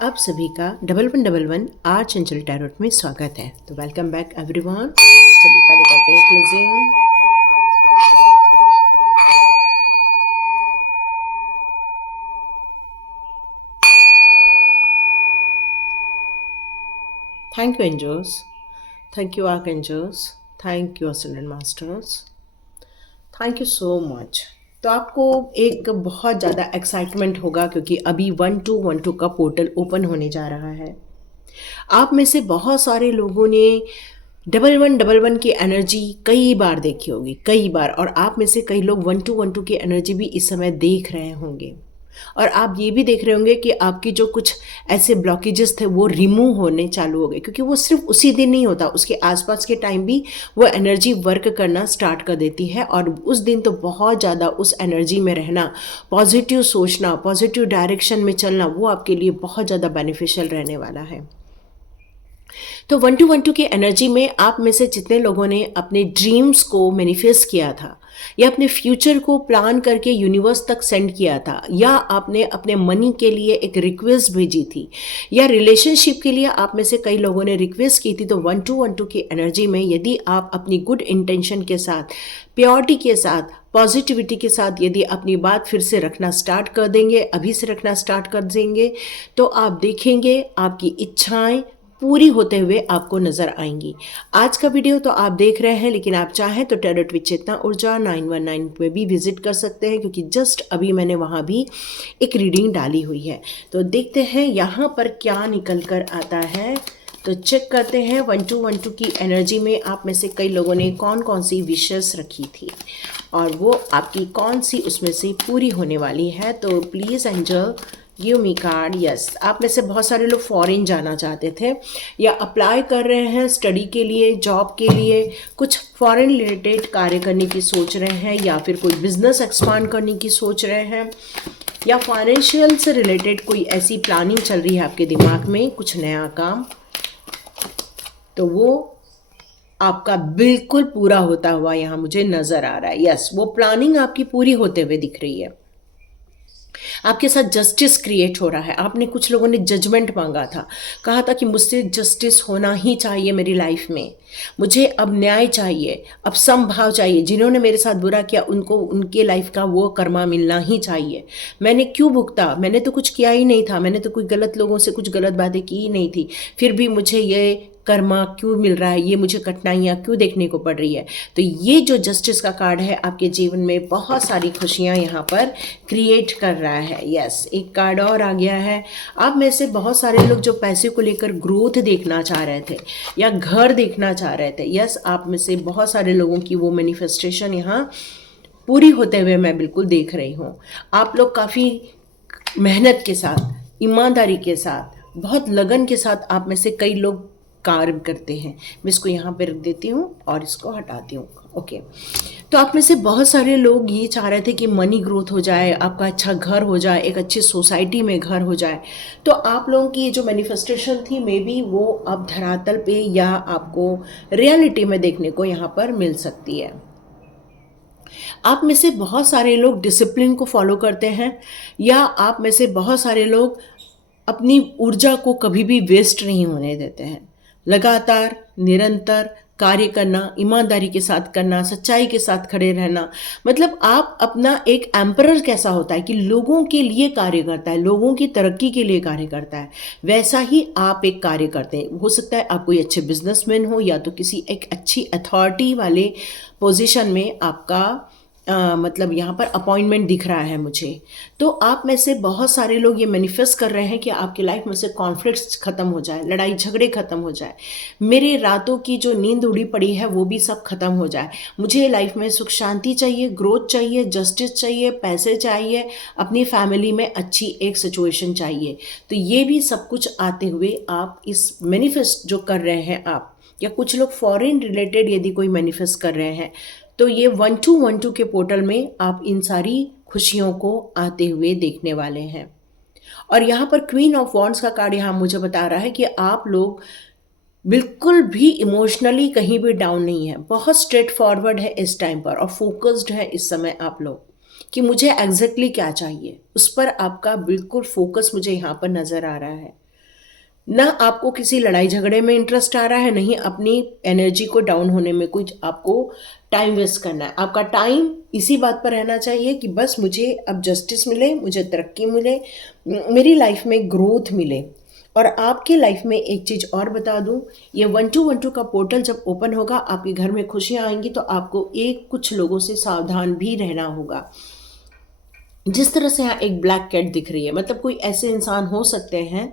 आप सभी का 1111 आर चंचल टैरोट में स्वागत है। तो वेलकम बैक एवरीवन। चलिए पहले करते हैं cleansing. Thank you angels, thank you archangels, thank you ascendant masters, thank you so much. तो आपको एक बहुत ज़्यादा एक्साइटमेंट होगा क्योंकि अभी 1212 का पोर्टल ओपन होने जा रहा है। आप में से बहुत सारे लोगों ने 1111 की एनर्जी कई बार देखी होगी, कई बार, और आप में से कई लोग 1212 की एनर्जी भी इस समय देख रहे होंगे। और आप ये भी देख रहे होंगे कि आपकी जो कुछ ऐसे ब्लॉकेजेस थे वो रिमूव होने चालू हो गए, क्योंकि वो सिर्फ उसी दिन नहीं होता, उसके आसपास के टाइम भी वो एनर्जी वर्क करना स्टार्ट कर देती है। और उस दिन तो बहुत ज़्यादा उस एनर्जी में रहना, पॉजिटिव सोचना, पॉजिटिव डायरेक्शन में चलना, वो आपके लिए बहुत ज़्यादा बेनिफिशियल रहने वाला है। तो 1212 की एनर्जी में आप में से जितने लोगों ने अपने ड्रीम्स को मैनिफेस्ट किया था, या अपने फ्यूचर को प्लान करके यूनिवर्स तक सेंड किया था, या आपने अपने मनी के लिए एक रिक्वेस्ट भेजी थी, या रिलेशनशिप के लिए आप में से कई लोगों ने रिक्वेस्ट की थी, तो 1212 की एनर्जी में यदि आप अपनी गुड इंटेंशन के साथ, प्योरिटी के साथ, पॉजिटिविटी के साथ यदि अपनी बात फिर से रखना स्टार्ट कर देंगे, अभी से रखना स्टार्ट कर देंगे, तो आप देखेंगे आपकी इच्छाएं पूरी होते हुए आपको नजर आएंगी। आज का वीडियो तो आप देख रहे हैं, लेकिन आप चाहें तो टैरोट विद चेतना ऊर्जा 919 में भी विजिट कर सकते हैं, क्योंकि जस्ट अभी मैंने वहाँ भी एक रीडिंग डाली हुई है। तो देखते हैं यहाँ पर क्या निकल कर आता है। तो चेक करते हैं 1212 की एनर्जी में आप में से कई लोगों ने कौन कौन सी विशेस रखी थी और वो आपकी कौन सी उसमें से पूरी होने वाली है। तो please angel give me card. Yes, आप में से बहुत सारे लोग फॉरेन जाना चाहते थे या अप्लाई कर रहे हैं स्टडी के लिए, जॉब के लिए, कुछ फॉरेन रिलेटेड कार्य करने की सोच रहे हैं, या फिर कोई बिजनेस एक्सपांड करने की सोच रहे हैं, या फाइनेंशियल से रिलेटेड कोई ऐसी प्लानिंग चल रही है आपके दिमाग में, कुछ नया काम, तो वो आपका बिल्कुल पूरा होता हुआ यहाँ मुझे नज़र आ रहा है। यस, वो प्लानिंग आपकी पूरी होते हुए दिख रही है। आपके साथ जस्टिस क्रिएट हो रहा है। आपने, कुछ लोगों ने जजमेंट मांगा था, कहा था कि मुझसे जस्टिस होना ही चाहिए मेरी लाइफ में, मुझे अब न्याय चाहिए, अब समभाव चाहिए, जिन्होंने मेरे साथ बुरा किया उनको उनके लाइफ का वो कर्मा मिलना ही चाहिए। मैंने क्यों भुगता, मैंने तो कुछ किया ही नहीं था, मैंने तो कोई गलत लोगों से कुछ गलत बातें की ही नहीं थी, फिर भी मुझे ये कर्मा क्यों मिल रहा है, ये मुझे कठिनाइयाँ क्यों देखने को पड़ रही है। तो ये जो जस्टिस का कार्ड है आपके जीवन में बहुत सारी खुशियाँ यहाँ पर क्रिएट कर रहा है। यस, एक कार्ड और आ गया है। आप में से बहुत सारे लोग जो पैसे को लेकर ग्रोथ देखना चाह रहे थे या घर देखना चाह रहे थे, यस, आप में से बहुत सारे लोगों की वो मैनिफेस्टेशन यहाँ पूरी होते हुए मैं बिल्कुल देख रही हूँ। आप लोग काफ़ी मेहनत के साथ, ईमानदारी के साथ, बहुत लगन के साथ आप में से कई लोग कार्य करते हैं। मैं इसको यहाँ पे रख देती हूँ और इसको हटाती हूँ। ओके, तो आप में से बहुत सारे लोग ये चाह रहे थे कि मनी ग्रोथ हो जाए, आपका अच्छा घर हो जाए, एक अच्छी सोसाइटी में घर हो जाए। तो आप लोगों की ये जो मैनिफेस्टेशन थी, मे बी वो अब धरातल पे या आपको रियलिटी में देखने को यहाँ पर मिल सकती है। आप में से बहुत सारे लोग डिसिप्लिन को फॉलो करते हैं, या आप में से बहुत सारे लोग अपनी ऊर्जा को कभी भी वेस्ट नहीं होने देते हैं। लगातार निरंतर कार्य करना, ईमानदारी के साथ करना, सच्चाई के साथ खड़े रहना, मतलब आप अपना एक एम्परर कैसा होता है कि लोगों के लिए कार्य करता है, लोगों की तरक्की के लिए कार्य करता है, वैसा ही आप एक कार्य करते हैं। हो सकता है आप कोई अच्छे बिजनेसमैन हो, या तो किसी एक अच्छी अथॉरिटी वाले पोजीशन में आपका मतलब यहाँ पर अपॉइंटमेंट दिख रहा है मुझे। तो आप में से बहुत सारे लोग ये मैनिफेस्ट कर रहे हैं कि आपकी लाइफ में से कॉन्फ्लिक्ट्स खत्म हो जाए, लड़ाई झगड़े खत्म हो जाए, मेरे रातों की जो नींद उड़ी पड़ी है वो भी सब खत्म हो जाए, मुझे लाइफ में सुख शांति चाहिए, ग्रोथ चाहिए, जस्टिस चाहिए, पैसे चाहिए, अपनी फैमिली में अच्छी एक सिचुएशन चाहिए। तो ये भी सब कुछ आते हुए आप इस मैनिफेस्ट जो कर रहे हैं आप, या कुछ लोग फॉरेन रिलेटेड यदि कोई मैनिफेस्ट कर रहे हैं, तो ये 1212 के पोर्टल में आप इन सारी खुशियों को आते हुए देखने वाले हैं। और यहाँ पर क्वीन ऑफ वॉन्ड्स का कार्ड यहाँ मुझे बता रहा है कि आप लोग बिल्कुल भी इमोशनली कहीं भी डाउन नहीं है, बहुत स्ट्रेट फॉरवर्ड है इस टाइम पर, और फोकस्ड है इस समय आप लोग कि मुझे एग्जैक्टली क्या चाहिए, उस पर आपका बिल्कुल फोकस मुझे यहाँ पर नज़र आ रहा है। ना आपको किसी लड़ाई झगड़े में इंटरेस्ट आ रहा है, नहीं अपनी एनर्जी को डाउन होने में कुछ आपको टाइम वेस्ट करना है। आपका टाइम इसी बात पर रहना चाहिए कि बस मुझे अब जस्टिस मिले, मुझे तरक्की मिले, मेरी लाइफ में ग्रोथ मिले। और आपकी लाइफ में एक चीज़ और बता दूं, ये 1212 का पोर्टल जब ओपन होगा आपके घर में खुशियां आएंगी, तो आपको एक कुछ लोगों से सावधान भी रहना होगा। जिस तरह से यहाँ एक ब्लैक कैट दिख रही है, मतलब कोई ऐसे इंसान हो सकते हैं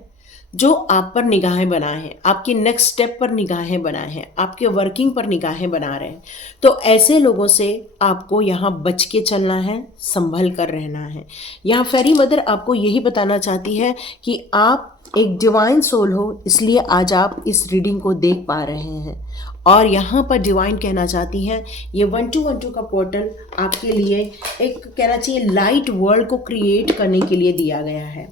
जो आप पर निगाहें बनाए हैं, आपकी नेक्स्ट स्टेप पर निगाहें बनाए हैं, आपके वर्किंग पर निगाहें बना रहे हैं। तो ऐसे लोगों से आपको यहाँ बच के चलना है, संभल कर रहना है। यहाँ फेरी मदर आपको यही बताना चाहती है कि आप एक डिवाइन सोल हो, इसलिए आज आप इस रीडिंग को देख पा रहे हैं। और यहाँ पर डिवाइन कहना चाहती हैं, ये 1212 का पोर्टल आपके लिए एक कहना चाहिए लाइट वर्ल्ड को क्रिएट करने के लिए दिया गया है।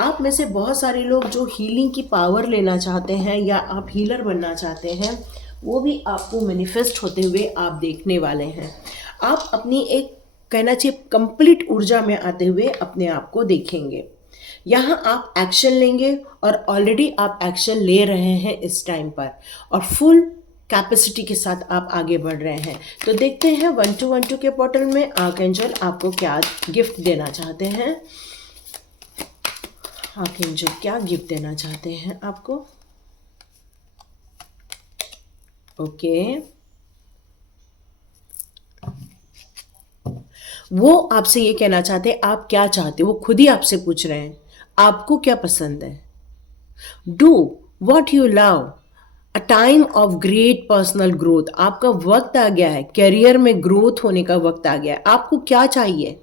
आप में से बहुत सारे लोग जो हीलिंग की पावर लेना चाहते हैं या आप हीलर बनना चाहते हैं, वो भी आपको मैनिफेस्ट होते हुए आप देखने वाले हैं। आप अपनी एक कहना चाहिए कंप्लीट ऊर्जा में आते हुए अपने आप को देखेंगे। यहाँ आप एक्शन लेंगे और ऑलरेडी आप एक्शन ले रहे हैं इस टाइम पर, और फुल कैपेसिटी के साथ आप आगे बढ़ रहे हैं। तो देखते हैं 1212 के पोर्टल में आर्कएंजल आपको क्या गिफ्ट देना चाहते हैं। आर्कएंजल क्या गिफ्ट देना चाहते हैं आपको? ओके, वो आपसे ये कहना चाहते हैं आप क्या चाहते हो, वो खुद ही आपसे पूछ रहे हैं आपको क्या पसंद है। Do what you love, a time of great personal growth. आपका वक्त आ गया है, करियर में ग्रोथ होने का वक्त आ गया है। आपको क्या चाहिए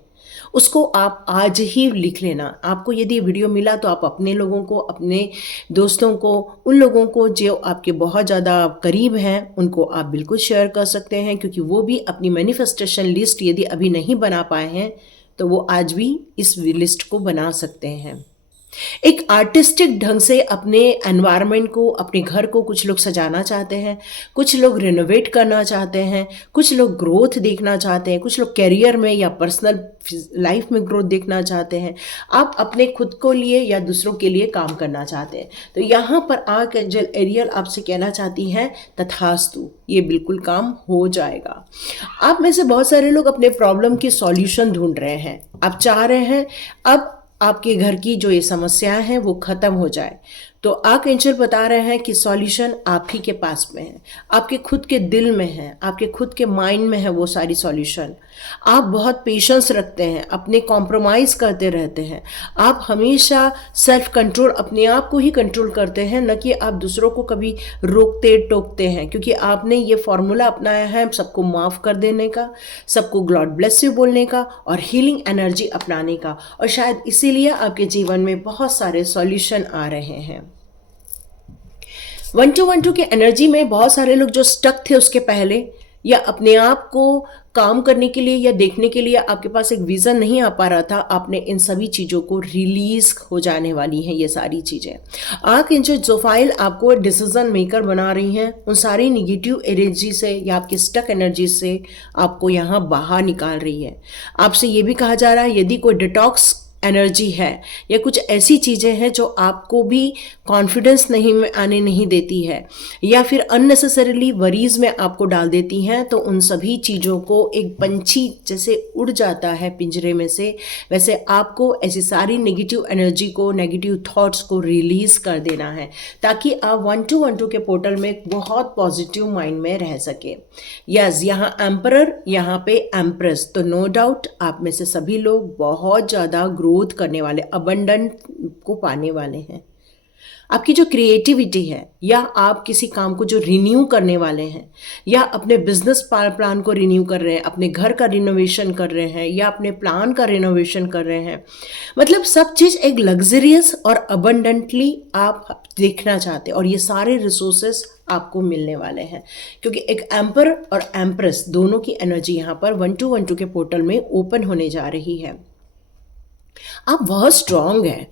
उसको आप आज ही लिख लेना। आपको यदि ये वीडियो मिला तो आप अपने लोगों को, अपने दोस्तों को, उन लोगों को जो आपके बहुत ज़्यादा करीब हैं, उनको आप बिल्कुल शेयर कर सकते हैं, क्योंकि वो भी अपनी मैनिफेस्टेशन लिस्ट यदि अभी नहीं बना पाए हैं तो वो आज भी इस लिस्ट को बना सकते हैं। एक आर्टिस्टिक ढंग से अपने एनवायरनमेंट को, अपने घर को कुछ लोग सजाना चाहते हैं, कुछ लोग रिनोवेट करना चाहते हैं, कुछ लोग ग्रोथ देखना चाहते हैं, कुछ लोग कैरियर में या पर्सनल लाइफ में ग्रोथ देखना चाहते हैं। आप अपने खुद को लिए या दूसरों के लिए काम करना चाहते हैं। तो यहाँ पर आर्कएंजल एरियल आपसे कहना चाहती हैं तथास्तु, ये बिल्कुल काम हो जाएगा। आप में से बहुत सारे लोग अपने प्रॉब्लम की सॉल्यूशन ढूंढ रहे हैं। आप चाह रहे हैं अब आपके घर की जो ये समस्याएं हैं वो ख़त्म हो जाए। तो आर्कएंजल बता रहे हैं कि सॉल्यूशन आप ही के पास में है, आपके खुद के दिल में है, आपके खुद के माइंड में है वो सारी सॉल्यूशन। आप बहुत पेशेंस रखते हैं, अपने कॉम्प्रोमाइज़ करते रहते हैं, आप हमेशा सेल्फ कंट्रोल, अपने आप को ही कंट्रोल करते हैं, न कि आप दूसरों को कभी रोकते टोकते हैं, क्योंकि आपने ये फॉर्मूला अपनाया है सबको माफ़ कर देने का, सबको गॉड ब्लेस यू बोलने का और हीलिंग एनर्जी अपनाने का। और शायद इसीलिए आपके जीवन में बहुत सारे सॉल्यूशन आ रहे हैं। 1212 के एनर्जी में बहुत सारे लोग जो स्टक थे उसके पहले, या अपने आप को काम करने के लिए या देखने के लिए आपके पास एक विज़न नहीं आ पा रहा था, आपने इन सभी चीज़ों को रिलीज हो जाने वाली हैं ये सारी चीज़ें। आर्कएंजल जोफाइल आपको डिसीजन मेकर बना रही हैं, उन सारी निगेटिव एनर्जी से या आपकी स्टक एनर्जी से आपको यहाँ बाहर निकाल रही है। आपसे ये भी कहा जा रहा है यदि कोई डिटॉक्स एनर्जी है या कुछ ऐसी चीज़ें हैं जो आपको भी कॉन्फिडेंस नहीं में आने नहीं देती है, या फिर अननेसेसरीली वरीज में आपको डाल देती हैं, तो उन सभी चीज़ों को एक पंछी जैसे उड़ जाता है पिंजरे में से, वैसे आपको ऐसी सारी नेगेटिव एनर्जी को, नेगेटिव थॉट्स को रिलीज कर देना है, ताकि आप 1212 के पोर्टल में बहुत पॉजिटिव माइंड में रह सके। यस, यहाँ एम्परर, यहाँ पे एम्प्रेस, तो नो डाउट आप में से सभी लोग बहुत ज़्यादा ग्रोथ करने वाले, अबंडेंट को पाने वाले हैं। आपकी जो क्रिएटिविटी है, या आप किसी काम को जो रिन्यू करने वाले हैं, या अपने बिजनेस प्लान को रिन्यू कर रहे हैं, अपने घर का रिनोवेशन कर रहे हैं, या अपने प्लान का रिनोवेशन कर रहे हैं, मतलब सब चीज़ एक लग्जरियस और अबंडेंटली आप देखना चाहते हैं, और ये सारे रिसोर्सेस आपको मिलने वाले हैं, क्योंकि एक एम्पर और एम्प्रेस दोनों की एनर्जी यहाँ पर 1212 के पोर्टल में ओपन होने जा रही है। आप बहुत स्ट्रांग हैं,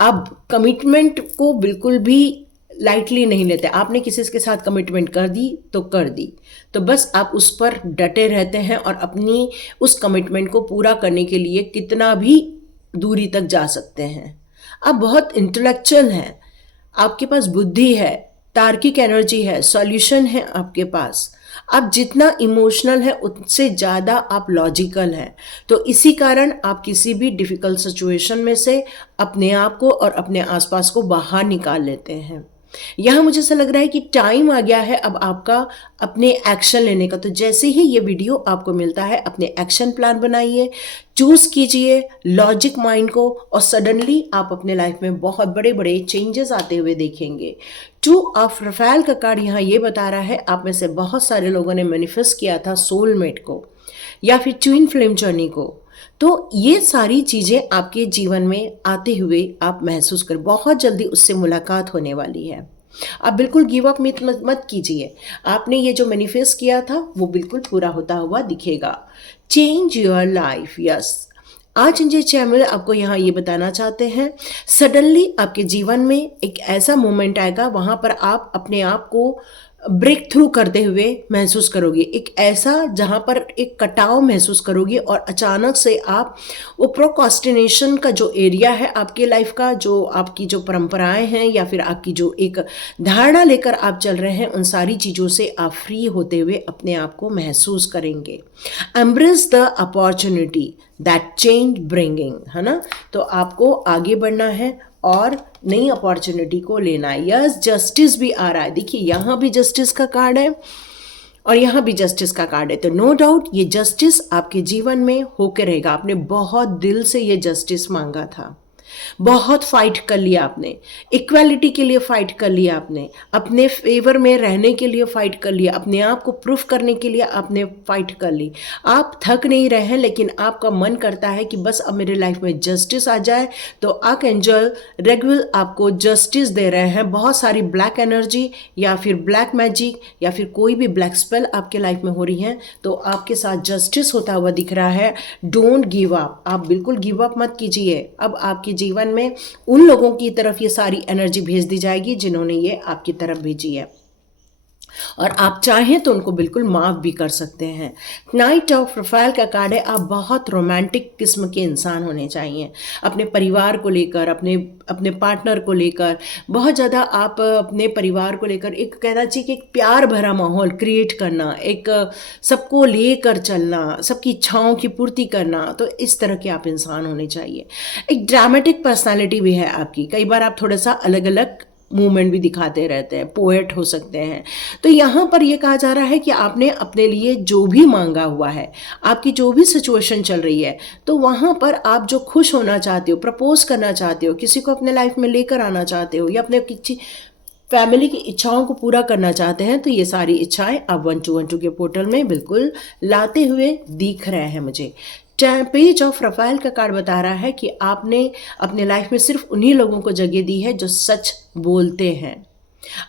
आप कमिटमेंट को बिल्कुल भी लाइटली नहीं लेते। आपने किसी के साथ कमिटमेंट कर दी तो कर दी, तो बस आप उस पर डटे रहते हैं और अपनी उस कमिटमेंट को पूरा करने के लिए कितना भी दूरी तक जा सकते हैं। आप बहुत इंटेलेक्चुअल हैं, आपके पास बुद्धि है, तार्किक एनर्जी है, सॉल्यूशन है आपके पास। आप जितना इमोशनल है उससे ज़्यादा आप लॉजिकल हैं। तो इसी कारण आप किसी भी डिफ़िकल्ट सिचुएशन में से अपने आप को और अपने आसपास को बाहर निकाल लेते हैं। यहाँ मुझे ऐसा लग रहा है कि टाइम आ गया है अब आपका अपने एक्शन लेने का। तो जैसे ही ये वीडियो आपको मिलता है, अपने एक्शन प्लान बनाइए, चूज़ कीजिए लॉजिक माइंड को, और सडनली आप अपने लाइफ में बहुत बड़े बड़े चेंजेस आते हुए देखेंगे। 2 ऑफ रफेल का कार्ड यहाँ ये बता रहा है, आप में से बहुत सारे लोगों ने मैनिफेस्ट किया था सोलमेट को या फिर ट्विन फ्लेम जर्नी को। तो ये सारी चीज़ें आपके जीवन में आते हुए आप महसूस कर, बहुत जल्दी उससे मुलाकात होने वाली है। आप बिल्कुल गिव अप मत कीजिए। आपने ये जो मैनिफेस्ट किया था वो बिल्कुल पूरा होता हुआ दिखेगा। Change your life, yes. आज इंजय चैनल आपको यहाँ ये बताना चाहते हैं, सडनली आपके जीवन में एक ऐसा मोमेंट आएगा, वहाँ पर आप अपने आप को ब्रेक थ्रू करते हुए महसूस करोगे। एक ऐसा जहाँ पर एक कटाव महसूस करोगे और अचानक से आप वो प्रोक्रास्टिनेशन का जो एरिया है आपके लाइफ का, जो आपकी जो परंपराएं हैं या फिर आपकी जो एक धारणा लेकर आप चल रहे हैं, उन सारी चीज़ों से आप फ्री होते हुए अपने आप को महसूस करेंगे। Embrace the opportunity that change bringing, है ना। तो आपको आगे बढ़ना है और नई अपॉर्चुनिटी को लेना है। यस, जस्टिस भी आ रहा है। देखिए यहाँ भी जस्टिस का कार्ड है और यहाँ भी जस्टिस का कार्ड है। तो नो डाउट ये जस्टिस आपके जीवन में होकर रहेगा। आपने बहुत दिल से ये जस्टिस मांगा था, बहुत फाइट कर लिया आपने, इक्वालिटी के लिए फाइट कर लिया आपने, अपने फेवर में रहने के लिए फाइट कर लिया, अपने आप को प्रूफ करने के लिए आपने फाइट कर ली। आप थक नहीं रहे हैं, लेकिन आपका मन करता है कि बस अब मेरे लाइफ में जस्टिस आ जाए। तो आर्कएंजल रेगुएल आपको जस्टिस दे रहे हैं। बहुत सारी ब्लैक एनर्जी या फिर ब्लैक मैजिक या फिर कोई भी ब्लैक स्पेल आपके लाइफ में हो रही है, तो आपके साथ जस्टिस होता हुआ दिख रहा है। डोंट गिव अप, आप बिल्कुल गिव अप मत कीजिए। अब आपकी जीवन में उन लोगों की तरफ ये सारी एनर्जी भेज दी जाएगी जिन्होंने ये आपकी तरफ भेजी है, और आप चाहें तो उनको बिल्कुल माफ़ भी कर सकते हैं। नाइट ऑफ प्रोफाइल का कार्ड है, आप बहुत रोमांटिक किस्म के इंसान होने चाहिए। अपने परिवार को लेकर, अपने पार्टनर को लेकर बहुत ज़्यादा आप अपने परिवार को लेकर एक कहना चाहिए कि एक प्यार भरा माहौल क्रिएट करना, एक सबको लेकर चलना, सबकी इच्छाओं की पूर्ति करना, तो इस तरह के आप इंसान होने चाहिए। एक ड्रामेटिक पर्सनालिटी भी है आपकी। कई बार आप थोड़ा सा अलग अलग मूवमेंट भी दिखाते रहते हैं, पोएट हो सकते हैं। तो यहाँ पर ये कहा जा रहा है कि आपने अपने लिए जो भी मांगा हुआ है, आपकी जो भी सिचुएशन चल रही है, तो वहाँ पर आप जो खुश होना चाहते हो, प्रपोज करना चाहते हो, किसी को अपने लाइफ में लेकर आना चाहते हो, या अपने किसी फैमिली की इच्छाओं को पूरा करना चाहते हैं, तो ये सारी इच्छाएं आप 1212 के पोर्टल में बिल्कुल लाते हुए दिख रहे हैं मुझे। पेज ऑफ रफेल का कार्ड बता रहा है कि आपने अपने लाइफ में सिर्फ उन्हीं लोगों को जगह दी है जो सच बोलते हैं।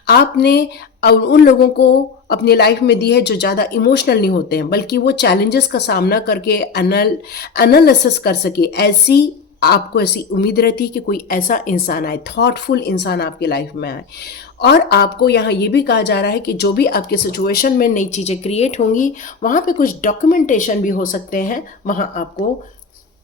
आपने उन लोगों को अपनी लाइफ में दी है जो ज़्यादा इमोशनल नहीं होते हैं, बल्कि वो चैलेंजेस का सामना करके एनालिसिस कर सके। ऐसी आपको ऐसी उम्मीद रहती है कि कोई ऐसा इंसान आए, थॉटफुल इंसान आपकी लाइफ में आए। और आपको यहाँ ये भी कहा जा रहा है कि जो भी आपके सिचुएशन में नई चीज़ें क्रिएट होंगी, वहाँ पे कुछ डॉक्यूमेंटेशन भी हो सकते हैं। वहाँ आपको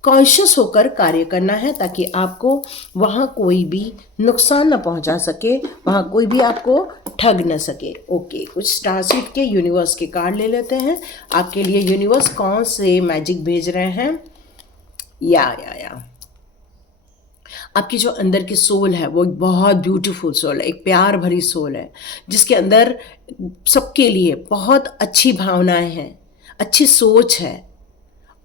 कॉन्शियस होकर कार्य करना है ताकि आपको वहाँ कोई भी नुकसान न पहुँचा सके, वहाँ कोई भी आपको ठग न सके। ओके, कुछ स्टार सीड के यूनिवर्स के कार्ड ले लेते हैं। आपके लिए यूनिवर्स कौन से मैजिक भेज रहे हैं। या आपकी जो अंदर की सोल है वो एक बहुत ब्यूटीफुल सोल है, एक प्यार भरी सोल है, जिसके अंदर सबके लिए बहुत अच्छी भावनाएं हैं, अच्छी सोच है,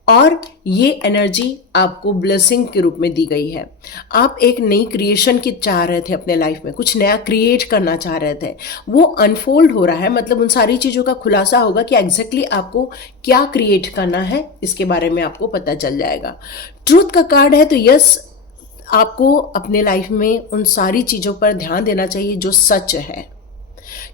और ये एनर्जी आपको ब्लेसिंग के रूप में दी गई है। आप एक नई क्रिएशन की चाह रहे थे अपने लाइफ में, कुछ नया क्रिएट करना चाह रहे थे, वो अनफोल्ड हो रहा है। मतलब उन सारी चीज़ों का खुलासा होगा कि एग्जैक्टली आपको क्या क्रिएट करना है, इसके बारे में आपको पता चल जाएगा। ट्रूथ का कार्ड है, तो यस, आपको अपने लाइफ में उन सारी चीज़ों पर ध्यान देना चाहिए जो सच है,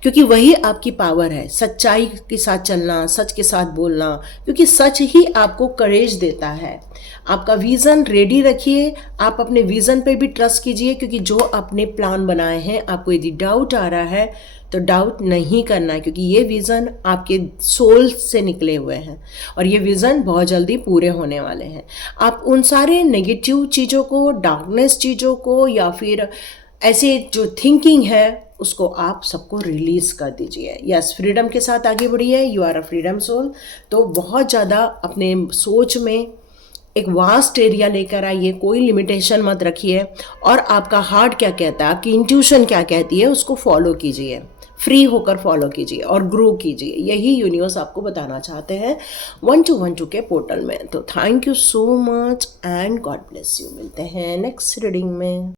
क्योंकि वही आपकी पावर है। सच्चाई के साथ चलना, सच के साथ बोलना, क्योंकि सच ही आपको करेज देता है। आपका विज़न रेडी रखिए, आप अपने विज़न पे भी ट्रस्ट कीजिए, क्योंकि जो आपने प्लान बनाए हैं, आपको यदि डाउट आ रहा है तो डाउट नहीं करना है, क्योंकि ये विज़न आपके सोल से निकले हुए हैं और ये विज़न बहुत जल्दी पूरे होने वाले हैं। आप उन सारे नेगेटिव चीज़ों को, डार्कनेस चीज़ों को, या फिर ऐसे जो थिंकिंग है उसको आप सबको रिलीज कर दीजिए। यस, फ्रीडम के साथ आगे बढ़िए। You are a freedom soul. तो बहुत ज़्यादा अपने सोच में एक वास्ट एरिया लेकर आइए, कोई लिमिटेशन मत रखिए, और आपका हार्ट क्या कहता है, आपकी इंट्यूशन क्या कहती है, उसको फॉलो कीजिए, फ्री होकर फॉलो कीजिए और ग्रो कीजिए। यही यूनिवर्स आपको बताना चाहते हैं 1212 के पोर्टल में। तो thank you so much and God bless you. मिलते हैं नेक्स्ट रीडिंग में।